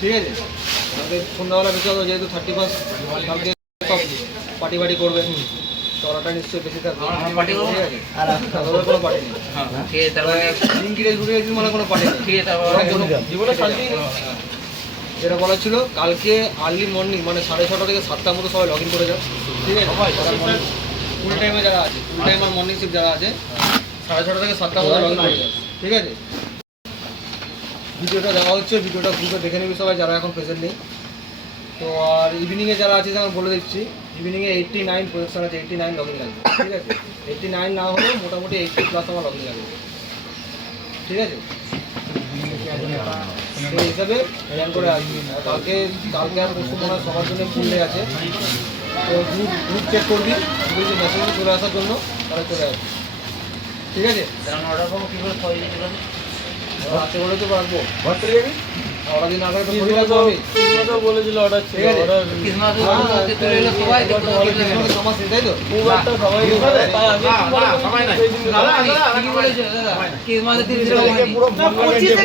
ঠিক আছে, কালকে সন্ধ্যাবেলা বেশি হবে, যেহেতু 31 কালকে সব পার্টি বাটি করবে, চড়াটা নিশ্চয়ই বেশি থাকবে। পার্টি করবো, ঠিক আছে, তাদের কোনো পার্টি নেই। ঠিক আছে, তারপরে লিঙ্কিরে ঘুরে গেছিস মানে কোনো পার্টি নেই। ঠিক আছে, তারপরে জীবনে শান্তি। যেটা বলা ছিল, কালকে আর্লি মর্নিং মানে 6:30 থেকে 7টার মধ্যে সবাই লগ ইন করে যাও। ঠিক আছে, ফুল টাইমে যারা আছে, ফুল টাইম আর মর্নিং শিফট যারা আছে, 6:30 থেকে 7টার মধ্যে লগ ইন করে যাও। ঠিক আছে, ভিডিওটা দেওয়া হচ্ছে, ভিডিওটা গ্রুপে দেখে নিবি সবাই যারা এখন প্রেজেন্ট নেই। তো আর ইভিনিংয়ে যারা আছে যেমন বলে দিচ্ছি, ইভিনিংয়ে 89 প্রজেকশন আছে, 89 লগ ইন লাগবে। ঠিক আছে, 89 না হলেও মোটামুটি 80+ আমার লগ ইন লাগবে। ঠিক আছে, সেই হিসাবে প্ল্যান করে আসবি। কালকে আর পরশু মনে হয় সবার জন্য ফুল ডে আছে, তো গ্রুপ চেক করবি, যদি মেসেজে চলে আসার জন্য তাহলে চলে আসবি। ঠিক আছে, কারণ অর্ডার করবো কী করে সবাই যেতে পারে। রাতে বলে তো রাখবো, ঘর থেকে যাবি? অর্ডার দিন আগে তো বলে রাখবো আমি। বলেছিল অর্ডার ছিল, ঠিক আছে, ক্রিসমাসে চলে এলো সবাই, দেখতে পাবে। জমা শেষ, তাই তো? খুব সবাই কি বলেছো দাদা? ক্রিসমাসে 3 দিন